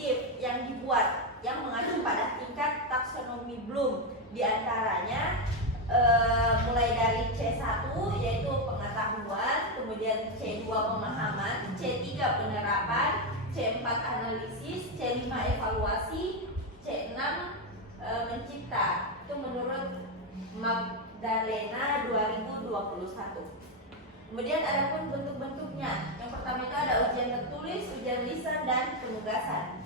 kognitif yang dibuat yang mengacu pada tingkat taksonomi Bloom. Di antaranya mulai dari C1 yaitu pengetahuan, kemudian C2 pemahaman, C3 penerapan, C4 analisis, C5 evaluasi, C6 mencipta. Itu menurut Magdalena 2021. Kemudian ada pun bentuk-bentuknya. Yang pertama itu ada ujian tertulis, ujian lisan, dan penugasan.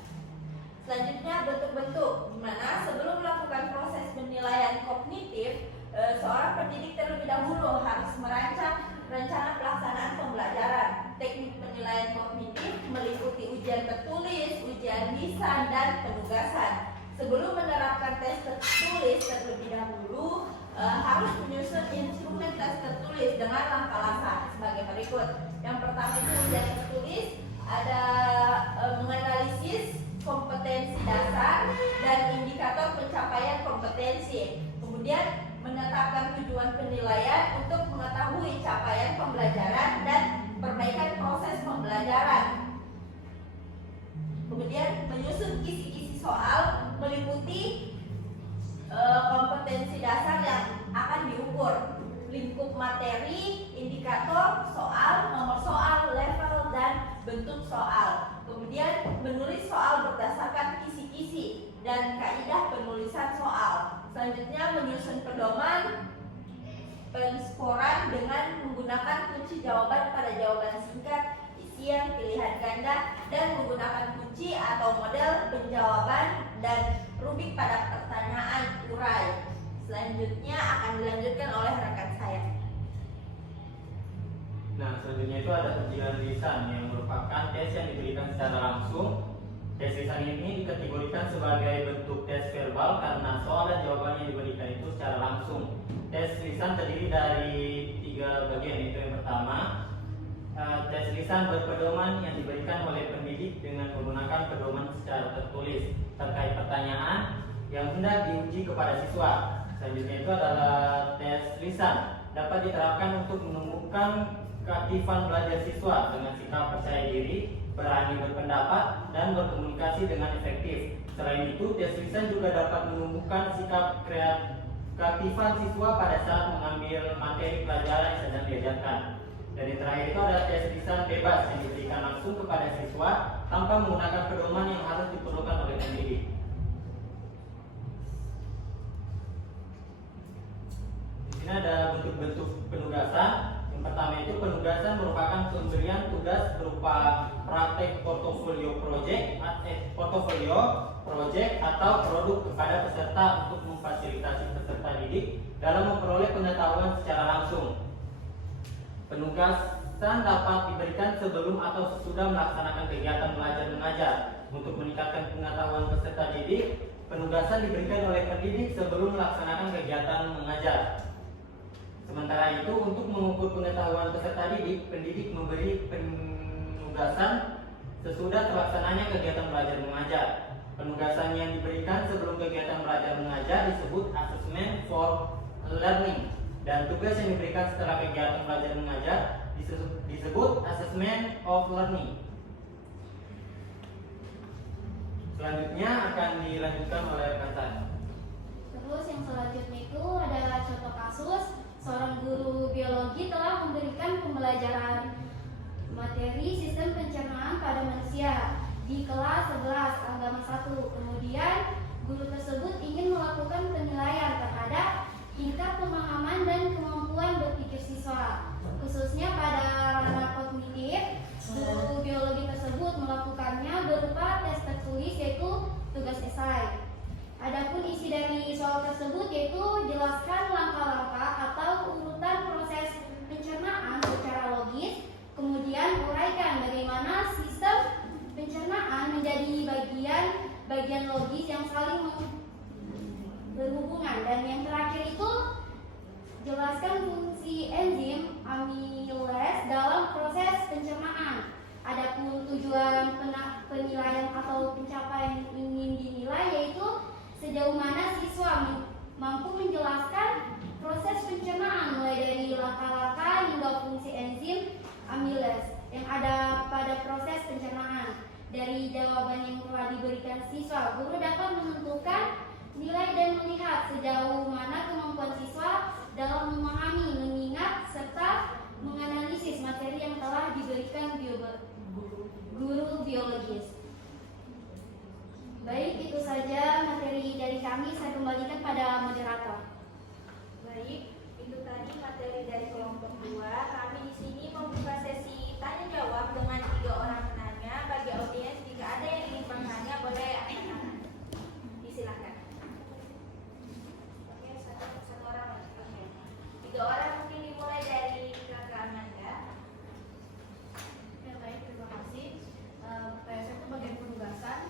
Selanjutnya bentuk-bentuk, di mana sebelum melakukan proses penilaian kognitif, seorang pendidik terlebih dahulu harus merancang rencana pelaksanaan pembelajaran. Teknik penilaian kognitif meliputi ujian tertulis, ujian lisan, dan penugasan. Sebelum menerapkan tes tertulis terlebih dahulu harus menyusun instrumen tes tertulis dengan langkah-langkah sebagai berikut. Yang pertama itu ujian tertulis, ada menganalisis kompetensi dasar dan indikator pencapaian kompetensi. Kemudian menetapkan tujuan penilaian untuk mengetahui capaian pembelajaran dan perbaikan proses pembelajaran. Kemudian menyusun kisi-kisi soal meliputi kompetensi dasar yang akan diukur, lingkup materi, indikator, soal, nomor soal, level, dan bentuk soal. Kemudian menulis soal berdasarkan kisi-kisi dan kaidah penulisan soal. Selanjutnya menyusun pedoman penskoran dengan menggunakan kunci jawaban pada jawaban singkat, isian, pilihan ganda, dan menggunakan kunci atau model penjawaban dan rubik pada pertanyaan urai. Selanjutnya akan dilanjutkan oleh rekan saya. Nah, selanjutnya itu ada ujian lisan yang merupakan tes yang diberikan secara langsung. Tes lisan ini dikategorikan sebagai bentuk tes verbal karena soal dan jawaban yang diberikan itu secara langsung. Tes lisan terdiri dari 3 bagian, yaitu yang pertama, tes lisan berpedoman yang diberikan oleh pendidik dengan menggunakan pedoman secara tertulis terkait pertanyaan yang hendak diuji kepada siswa. Selanjutnya itu adalah tes lisan dapat diterapkan untuk menumbuhkan keaktifan belajar siswa dengan sikap percaya diri, berani berpendapat, dan berkomunikasi dengan efektif. Selain itu, tes lisan juga dapat menumbuhkan sikap keaktifan siswa pada saat mengambil materi pelajaran yang sedang diajarkan. Dan yang terakhir itu adalah tes lisan bebas yang diberikan langsung kepada siswa tanpa menggunakan pedoman yang harus diperlukan oleh pendidik. Di sini ada bentuk-bentuk penugasan. Yang pertama itu penugasan merupakan pemberian tugas berupa praktek portofolio project atau produk kepada peserta untuk memfasilitasi peserta didik dalam memperoleh pengetahuan secara langsung. Penugasan dapat diberikan sebelum atau sesudah melaksanakan kegiatan belajar mengajar. Untuk meningkatkan pengetahuan peserta didik, penugasan diberikan oleh pendidik sebelum melaksanakan kegiatan mengajar. Sementara itu, untuk mengukur pengetahuan peserta didik, pendidik memberi penugasan sesudah terlaksananya kegiatan belajar mengajar. Penugasan yang diberikan sebelum kegiatan belajar mengajar disebut assessment for learning, dan tugas yang diberikan setelah kegiatan belajar mengajar disebut assessment of learning. Selanjutnya akan dilanjutkan oleh rekan saya. Terus yang selanjutnya itu adalah contoh kasus. Seorang guru biologi telah memberikan pembelajaran materi sistem pencernaan pada manusia di kelas 11 agama 1. Kemudian guru tersebut ingin melakukan penilaian terhadap tingkat pemahaman dan kemampuan berpikir siswa, khususnya pada ranah kognitif. Guru biologi tersebut melakukannya berupa tes tertulis, yaitu tugas esai. Adapun isi dari soal tersebut yaitu jelaskan langkah-langkah atau urutan proses pencernaan secara logis, kemudian uraikan bagaimana sistem pencernaan menjadi bagian logis yang saling berhubungan, dan yang terakhir itu jelaskan fungsi enzim amiles dalam proses pencernaan. Adapun tujuan penilaian atau pencapaian ingin dinilai yaitu sejauh mana siswa mampu menjelaskan proses pencernaan mulai dari langkah-langkah hingga fungsi enzim amiles yang ada pada proses pencernaan. Dari jawaban yang telah diberikan siswa. Guru dapat menentukan nilai dan melihat sejauh mana kemampuan siswa dalam memahami, mengingat, serta menganalisis materi yang telah diberikan guru biologis. Baik, itu saja materi dari kami. Saya kembalikan pada moderator. Baik, itu tadi materi dari kelompok 2. Kami di sini membuka sesi tanya jawab dengan 3 orang penanya. Bagi audiens, jika ada yang ingin bertanya boleh angkat tangan. Disilakan. Oke, satu orang lagi. Oke. 3 orang mungkin dimulai dari Kakak Amanda. Ya, baik, terima kasih. Saya itu bagian penugasan.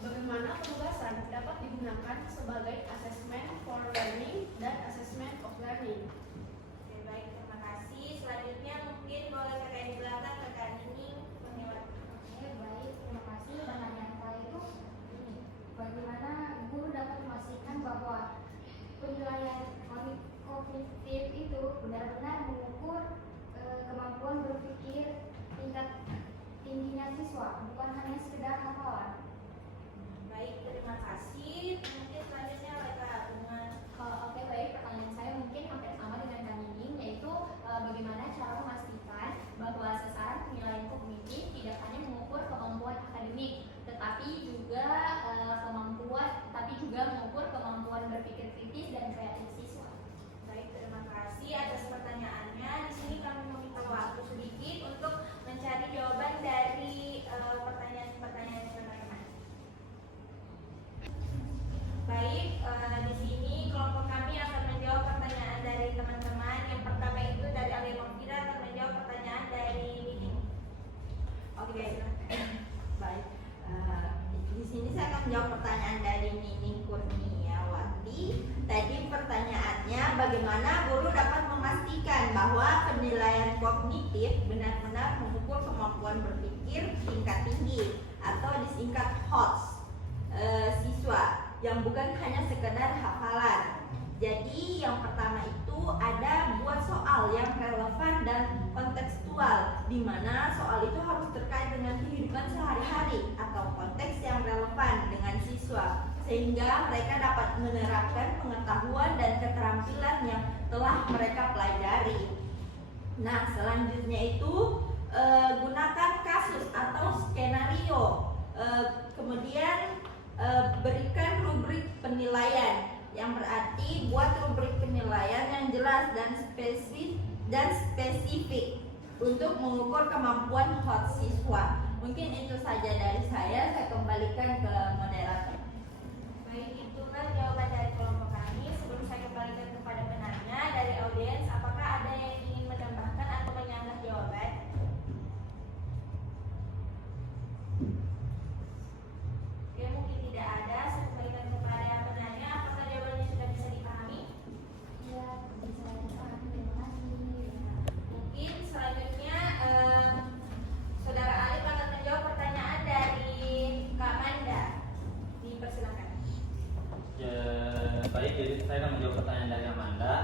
Bagaimana penugasan dapat digunakan sebagai assessment for learning dan assessment of learning? Oke, baik, terima kasih. Selanjutnya mungkin boleh kakak di belakang, kakak Nining menilai. Oke, baik, terima kasih. Pertanyaan saya itu bagaimana guru dapat memastikan bahwa penilaian kognitif itu benar-benar mengukur kemampuan berpikir tingkat tingginya siswa, bukan hanya sekedar hafalan. Baik, terima kasih. Mungkin selanjutnya oleh Kak Bunga. Oke, baik, pertanyaan saya mungkin hampir sama dengan Kak Nining, yaitu bagaimana cara memastikan bahwa sasaran penilaian kognitif tidak hanya mengukur kemampuan akademik, tetapi juga mengukur kemampuan berpikir kritis dan kreatif siswa. Baik, terima kasih atas pertanyaannya. Di sini kami meminta waktu sedikit untuk mencari jawaban dari pertanyaan-pertanyaan teman-teman. Baik, di sini kelompok kami akan menjawab pertanyaan dari teman-teman. Yang pertama itu dari Alia Mofira akan menjawab pertanyaan dari Nining. Oke, baik. Di sini saya akan menjawab pertanyaan dari Nining Kurniawati. Tadi pertanyaannya, bagaimana guru dapat memastikan bahwa penilaian kognitif benar-benar mengukur kemampuan berpikir tingkat tinggi atau disingkat HOTS siswa, yang bukan hanya sekedar hafalan. Jadi yang pertama itu ada buat soal yang relevan dan kontekstual, di mana soal itu harus terkait dengan kehidupan sehari-hari atau konteks yang relevan dengan siswa, sehingga mereka dapat menerapkan pengetahuan dan keterampilan yang telah mereka pelajari. Nah, selanjutnya itu gunakan kasus atau skenario, kemudian berikan rubrik penilaian, yang berarti buat rubrik penilaian yang jelas dan spesifik untuk mengukur kemampuan hot siswa. Mungkin itu saja dari saya kembalikan ke moderator. Baik, itulah jawaban dari kelompok kami. Sebelum saya kembalikan kepada penanya dari audiens, apakah ada yang ingin menambahkan atau menyanggah jawaban? Oke, mungkin tidak ada. Saya kembalikan kepada penanya. Apakah jawabannya sudah bisa dipahami? Ya, bisa dipahami. Terima kasih. Mungkin selanjutnya Saudara Alif akan menjawab pertanyaan dari Kak Manda. Dipersilakan. Ya, baik, jadi saya akan menjawab pertanyaan dari Amanda.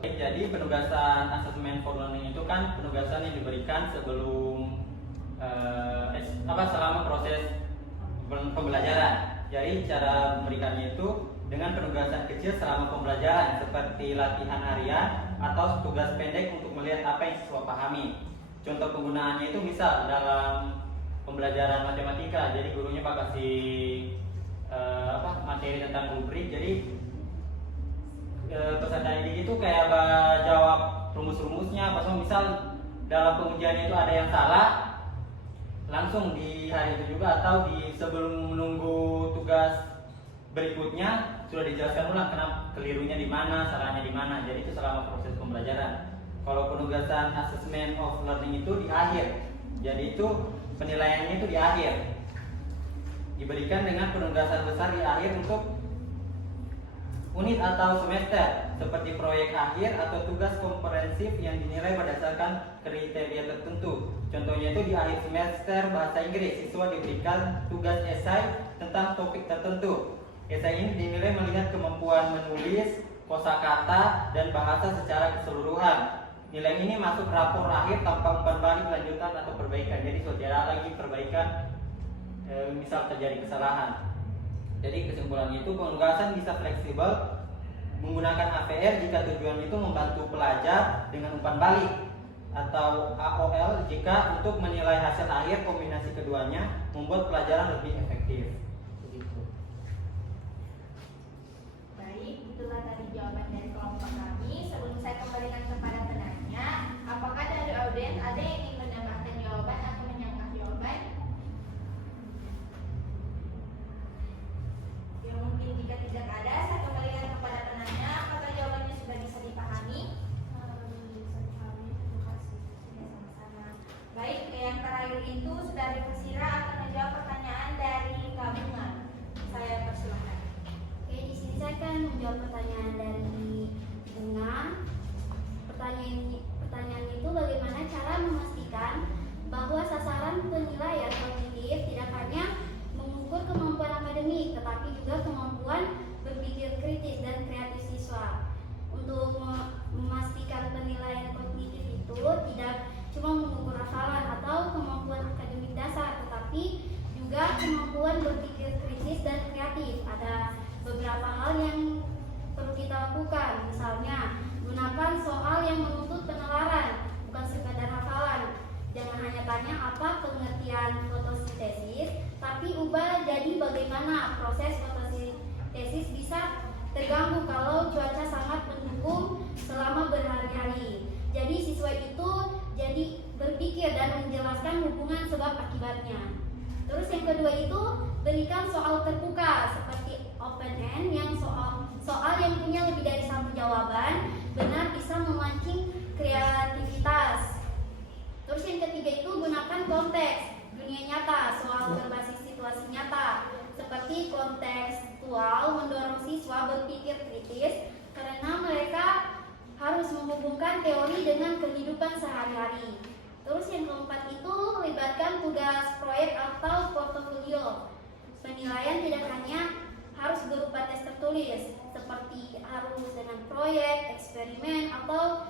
Baik, jadi penugasan assessment for learning itu kan penugasan yang diberikan sebelum selama proses pembelajaran. Jadi cara memberikannya itu dengan penugasan kecil selama pembelajaran seperti latihan harian atau tugas pendek untuk melihat apa yang siswa pahami. Contoh penggunaannya itu misal dalam pembelajaran matematika, jadi gurunya bakal kasih materi tentang rubrik. Jadi peserta didik itu kayak jawab rumus-rumusnya, misal dalam pengujiannya itu ada yang salah, langsung di hari itu juga atau di sebelum menunggu tugas berikutnya sudah dijelaskan ulang kenapa kelirunya di mana, salahnya di mana. Jadi itu selama proses pembelajaran. Kalau penugasan assessment of learning itu di akhir. Jadi itu penilaiannya itu di akhir. Diberikan dengan penugasan besar di akhir untuk unit atau semester, seperti proyek akhir atau tugas komprehensif yang dinilai berdasarkan kriteria tertentu. Contohnya itu di akhir semester bahasa Inggris, siswa diberikan tugas esai tentang topik tertentu. Esai ini dinilai melihat kemampuan menulis, kosakata, dan bahasa secara keseluruhan. Nilai ini masuk rapor akhir tanpa umpan balik lanjutan atau perbaikan. Jadi tidak ada lagi perbaikan misal terjadi kesalahan. Jadi kesimpulannya itu penugasan bisa fleksibel menggunakan APR jika tujuan itu membantu pelajar dengan umpan balik, atau AOL jika untuk menilai hasil akhir. Kombinasi keduanya membuat pelajaran lebih efektif. Begitu. Baik, itulah tadi jawaban dari kelompok kami. Sebelum saya kembalikan kepada penanya, apakah dari audiens ada yang ingin menambahkan jawaban atau menyanggah jawaban? Ya, mungkin jika tidak ada, saya kembalikan kepada penanya. Apakah jawabannya sudah bisa dipahami? Bisa dipahami, terima kasih. Ya, sama-sama. Baik, yang terakhir itu Saudari Fasira akan menjawab pertanyaan dari gabungan. Saya persilakan. Oke, di sini saya akan menjawab pertanyaan dari Bunga. Pertanyaan itu bagaimana cara memastikan bahwa sasaran penilaian kognitif tidak hanya mengukur kemampuan akademik, tetapi juga kemampuan berpikir kritis dan kreatif siswa. Untuk memastikan penilaian kognitif itu tidak cuma mengukur hafalan atau kemampuan akademik dasar, tetapi juga kemampuan berpikir kritis dan kreatif. Ada beberapa hal yang perlu kita lakukan, misalnya gunakan soal yang menuntut penalaran, bukan sekadar hafalan. Jangan hanya tanya apa pengertian fotosintesis, tapi ubah jadi bagaimana proses fotosintesis bisa terganggu kalau cuaca sangat mendukung selama berhari-hari. Jadi siswa itu jadi berpikir dan menjelaskan hubungan sebab akibatnya. Terus yang kedua itu berikan soal terbuka seperti open end, yang soal yang punya lebih dari satu jawaban benar bisa memancing kreativitas. Terus yang ketiga itu gunakan konteks dunia nyata, soal berbasis situasi nyata seperti kontekstual mendorong siswa berpikir kritis karena mereka harus menghubungkan teori dengan kehidupan sehari-hari. Terus yang keempat itu libatkan tugas proyek atau portofolio. Penilaian tidak hanya harus berupa tes tertulis, seperti harus dengan proyek, eksperimen, atau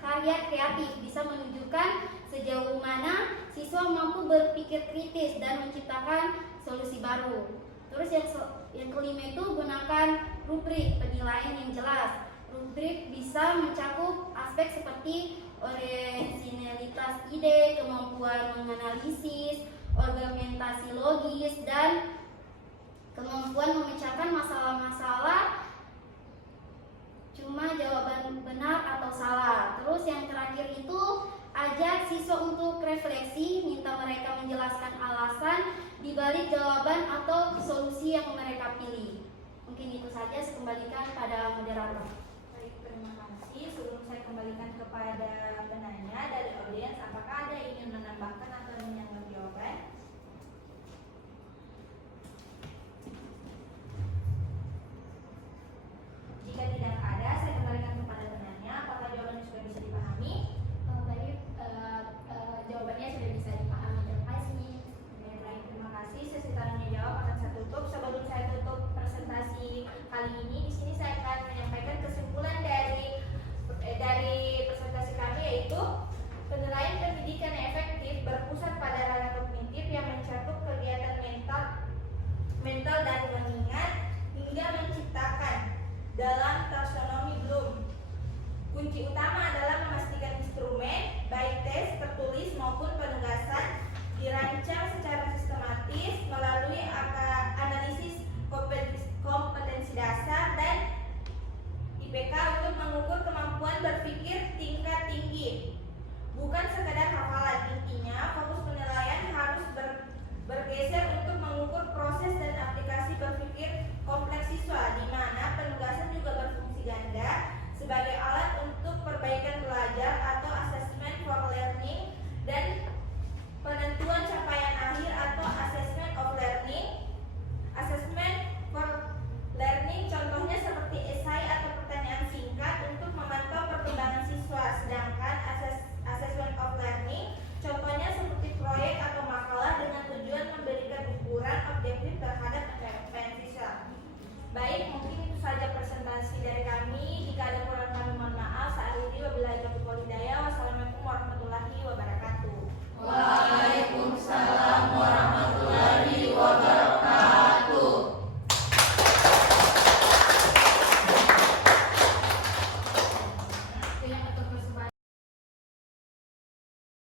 karya kreatif bisa menunjukkan sejauh mana siswa mampu berpikir kritis dan menciptakan solusi baru. Terus yang kelima itu gunakan rubrik penilaian yang jelas. Rubrik bisa mencakup aspek seperti orisinalitas ide, kemampuan menganalisis, argumentasi logis, dan kemampuan memecahkan masalah-masalah cuma jawaban benar atau salah. Terus yang terakhir itu ajak siswa untuk refleksi, minta mereka menjelaskan alasan dibalik jawaban atau solusi yang mereka pilih. Mungkin itu saja, saya kembalikan pada moderator. Baik, terima kasih. Sebelum saya kembalikan kepada penanya dari audiens, apakah ada yang ingin menambahkan atau menyanggah jawaban? Jika tidak ada, saya kembalikan kepada penanya. Apakah jawabannya sudah bisa dipahami? Baik, jawabannya sudah bisa dipahami. Terima kasih. Baik, terima kasih. Sesi tanya jawab akan saya tutup. Sebelum saya tutup presentasi kali ini, di sini saya akan menyampaikan kesimpulan dari presentasi kami, yaitu penilaian pendidikan yang efektif berpusat pada ranah kognitif yang mencakup kegiatan mental dan mengingat hingga menciptakan dalam taksonomi Bloom. Kunci utama adalah memastikan instrumen, baik tes tertulis maupun penugasan, dirancang secara sistematis melalui analisis kompetensi dasar dan IPK untuk mengukur kemampuan berpikir tingkat tinggi. Bukan sekadar hafalan, intinya fokus penilaian harus